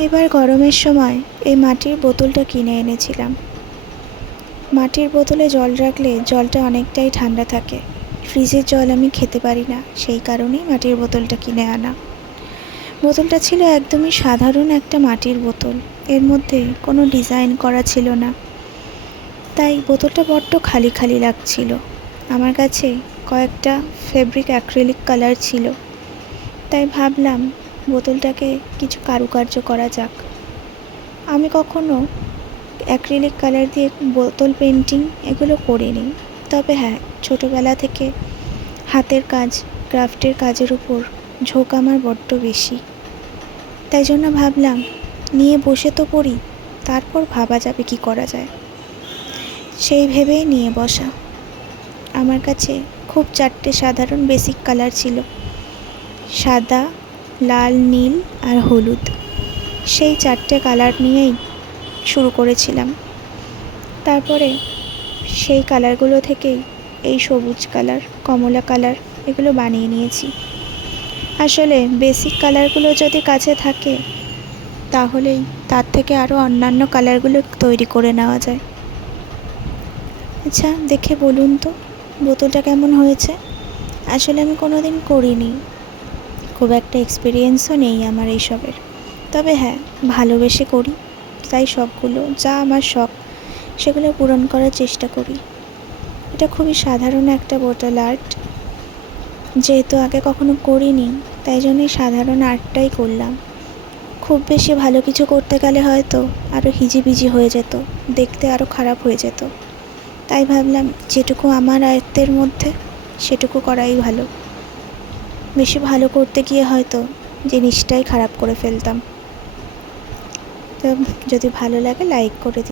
এবার গরমের সময় এই মাটির বোতলটা কিনে এনেছিলাম। মাটির বোতলে জল রাখলে জলটা অনেকটাই ঠান্ডা থাকে। ফ্রিজের জল আমি খেতে পারি না, সেই কারণেই মাটির বোতলটা কিনে আনা। বোতলটা ছিল একদমই সাধারণ একটা মাটির বোতল, এর মধ্যে কোনো ডিজাইন করা ছিল না, তাই বোতলটা বড্ড খালি খালি লাগছিল। আমার কাছে কয়েকটা ফেব্রিক অ্যাক্রিলিক কালার ছিল, তাই ভাবলাম বোতলটাকে কিছু কারুকার্য করা যাক। আমি কখনো অ্যাক্রিলিক কালার দিয়ে বোতল পেন্টিং এগুলো করিনি, তবে হ্যাঁ, ছোটোবেলা থেকে হাতের কাজ, ক্রাফটের কাজের উপর ঝোঁক আমার বড্ড বেশি। তাই জন্য ভাবলাম নিয়ে বসে তো পড়ি, তারপর ভাবা যাবে কি করা যায়। সেই ভেবেই নিয়ে বসা। আমার কাছে খুব 4টে সাধারণ বেসিক কালার ছিল, সাদা, লাল, নীল আর হলুদ। সেই 4টে কালার নিয়েই শুরু করেছিলাম। তারপরে সেই কালারগুলো থেকেই এই সবুজ কালার, কমলা কালার এগুলো বানিয়ে নিয়েছি। আসলে বেসিক কালারগুলো যদি কাছে থাকে তাহলেই তার থেকে আরও অন্যান্য কালারগুলো তৈরি করে নেওয়া যায়। আচ্ছা, দেখে বলুন তো বোতলটা কেমন হয়েছে। আসলে আমি কোনো দিন করিনি, খুব একটা এক্সপিরিয়েন্সও নেই আমার এইসবের, তবে হ্যাঁ, ভালোবেসে করি, তাই সবগুলো যা আমার শখ সেগুলো পূরণ করার চেষ্টা করি। এটা খুবই সাধারণ একটা বোতল আর্ট, যেহেতু আগে কখনো করিনি তাই জন্যই সাধারণ আর্টটাই করলাম। খুব বেশি ভালো কিছু করতে গেলে হয়তো আরও হিজিবিজি হয়ে যেত, দেখতে আরও খারাপ হয়ে যেত। তাই ভাবলাম যেটুকু আমার আয়ত্তের মধ্যে সেটুকু করাই ভালো। বেশি ভালো করতে গিয়ে হয়তো জিনিসটাই খারাপ করে ফেলতাম। তো যদি ভালো লাগে লাইক করে দিন।